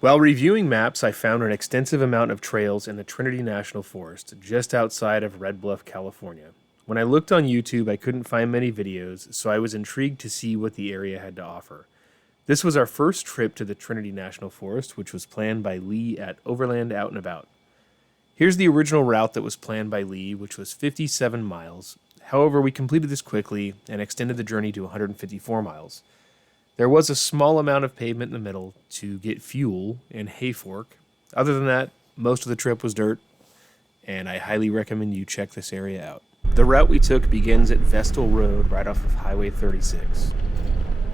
While reviewing maps, I found an extensive amount of trails in the Trinity National Forest, just outside of Red Bluff, California. When I looked on YouTube, I couldn't find many videos, so I was intrigued to see what the area had to offer. This was our first trip to the Trinity National Forest, which was planned by Lee at Overland Out and About. Here's the original route that was planned by Lee, which was 57 miles. However, we completed this quickly and extended the journey to 154 miles. There was a small amount of pavement in the middle to get fuel in Hayfork. Other than that, most of the trip was dirt, and I highly recommend you check this area out. The route we took begins at Vestal Road right off of Highway 36.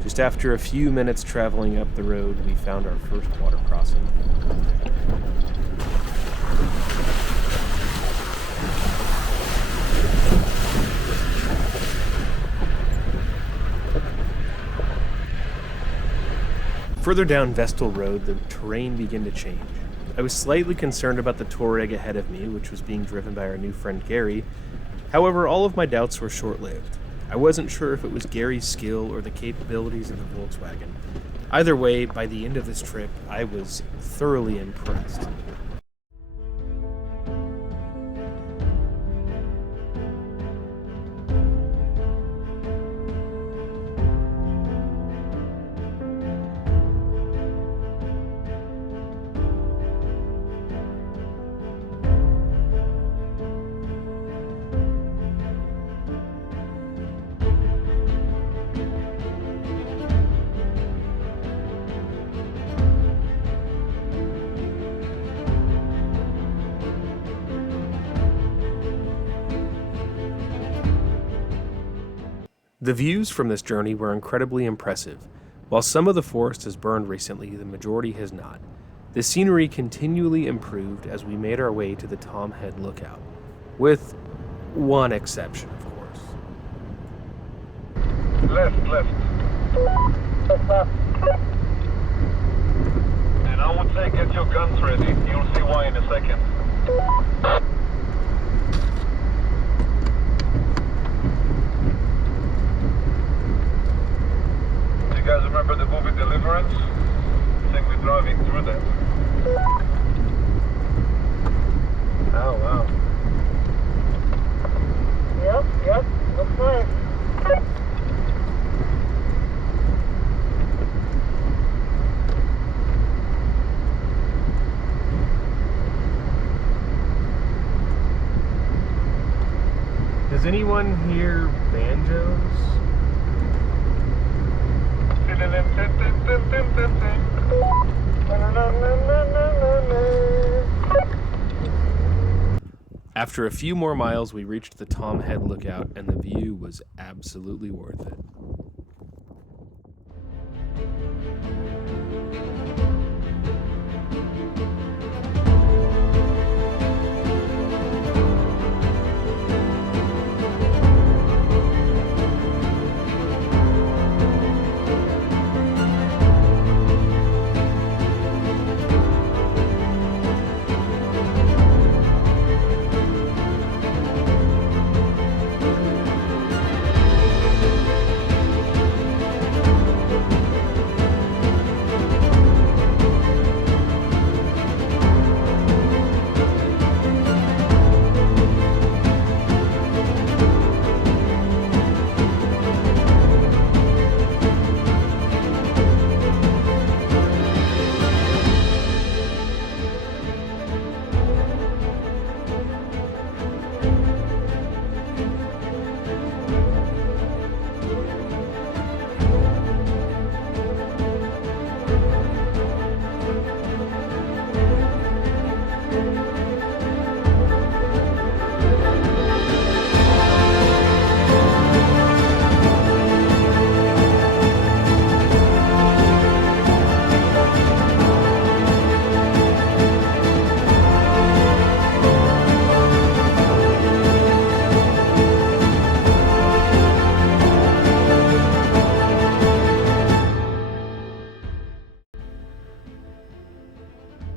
Just after a few minutes traveling up the road, we found our first water crossing. Further down Vestal Road, the terrain began to change. I was slightly concerned about the Touareg ahead of me, which was being driven by our new friend Gary. However, all of my doubts were short-lived. I wasn't sure if it was Gary's skill or the capabilities of the Volkswagen. Either way, by the end of this trip, I was thoroughly impressed. The views from this journey were incredibly impressive. While some of the forest has burned recently, the majority has not. The scenery continually improved as we made our way to the Tomhead Lookout, with one exception, of course. Left. And I would say get your guns ready. You'll see why in a second. You guys remember the movie Deliverance? I think we're driving through that. Oh, wow. Yep, looks nice. Does anyone hear banjos? After a few more miles, we reached the Tomhead Lookout, and the view was absolutely worth it.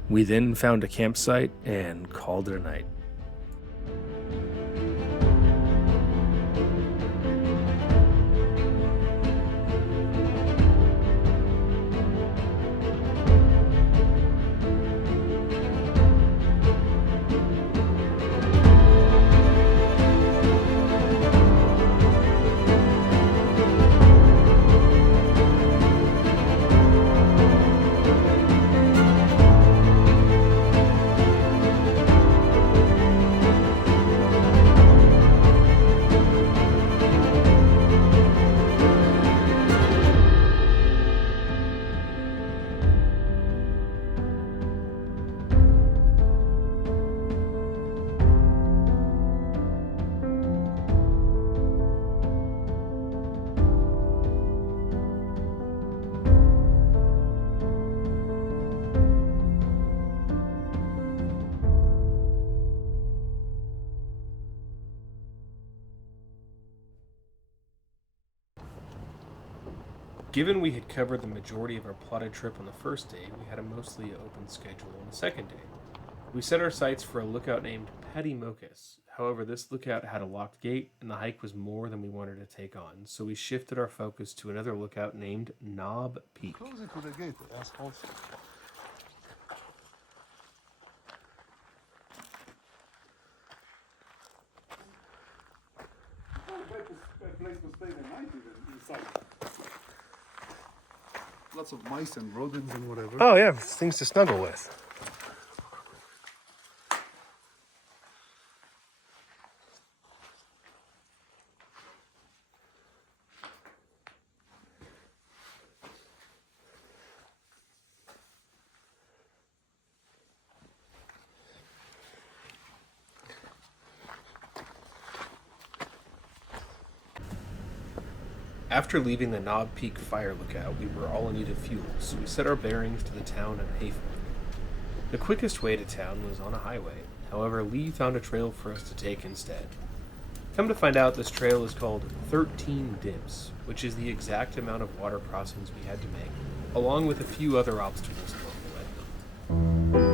We then found a campsite and called it a night. Given we had covered the majority of our plotted trip on the first day, we had a mostly open schedule on the second day. We set our sights for a lookout named Pattymocus. However, this lookout had a locked gate, and the hike was more than we wanted to take on, so we shifted our focus to another lookout named Knob Peak. Close it to the gate, assholes. Place to stay the night even inside. Lots of mice and rodents and whatever. Oh yeah, things to snuggle with. After leaving the Knob Peak fire lookout, we were all in need of fuel, so we set our bearings to the town of Hayfork. The quickest way to town was on a highway. However, Lee found a trail for us to take instead. Come to find out, this trail is called 13 Dips, which is the exact amount of water crossings we had to make, along with a few other obstacles along the way.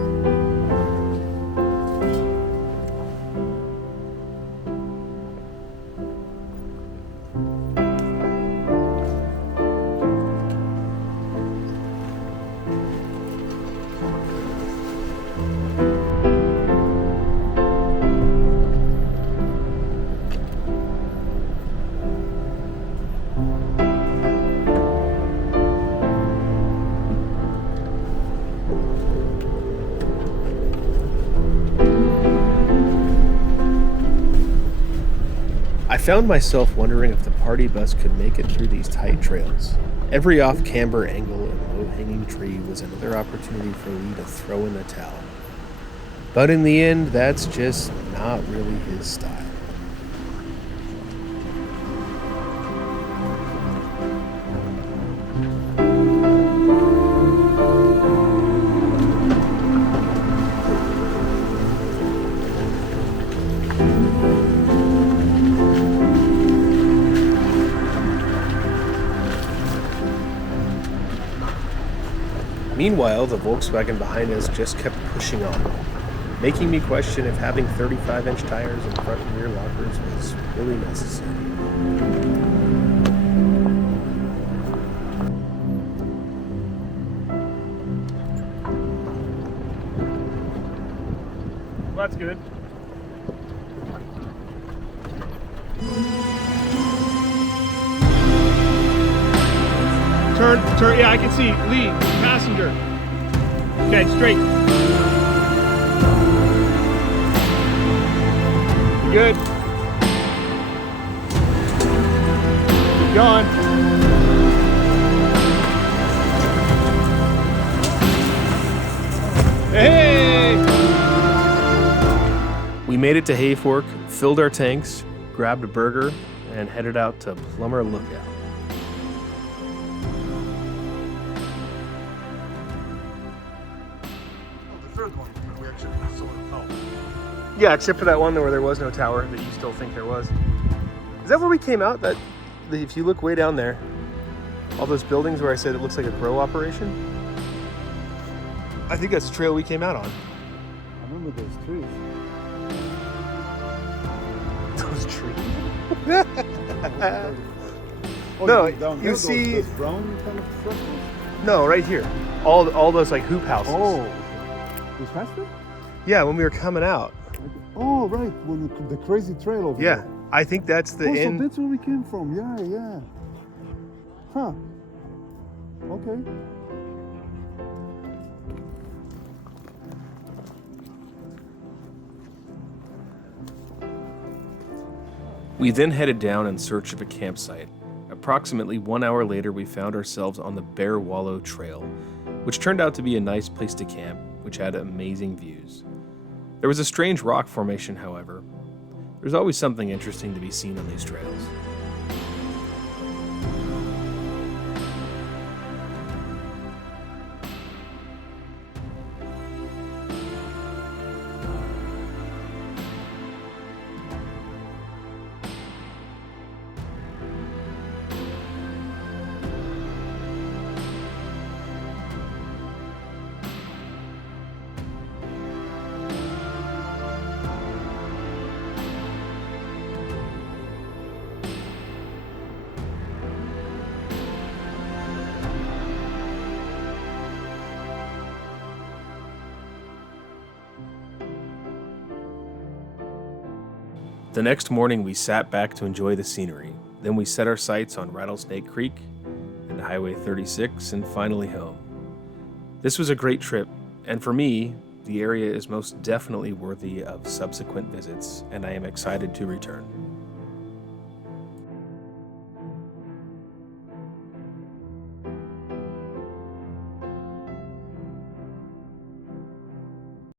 I found myself wondering if the party bus could make it through these tight trails. Every off-camber angle and low-hanging tree was another opportunity for Lee to throw in the towel. But in the end, that's just not really his style. Meanwhile, the Volkswagen behind us just kept pushing on, making me question if having 35-inch tires and front and rear lockers was really necessary. Well, that's good. Turn, yeah, I can see. Lead, passenger. Okay, straight. Good. Keep going. Hey! We made it to Hayfork, filled our tanks, grabbed a burger, and headed out to Plummer Lookout. Yeah, except for that one where there was no tower that you still think there was. Is that where we came out? That if you look way down there, all those buildings where I said it looks like a grow operation? I think that's the trail we came out on. I remember those trees. Those trees. Oh, No, down you here, see- those brown kind of circles? No, right here. All those like hoop houses. Oh, was faster? Yeah, when we were coming out. Oh, right, when the crazy trail over Yeah, there. I think that's the Oh, so end. that's where we came from. Yeah, yeah. Huh. Okay. We then headed down in search of a campsite. Approximately 1 hour later, we found ourselves on the Bear Wallow Trail, which turned out to be a nice place to camp, which had amazing views. There was a strange rock formation, however. There's always something interesting to be seen on these trails. The next morning, we sat back to enjoy the scenery. Then we set our sights on Rattlesnake Creek and Highway 36 and finally home. This was a great trip, and for me, the area is most definitely worthy of subsequent visits, and I am excited to return.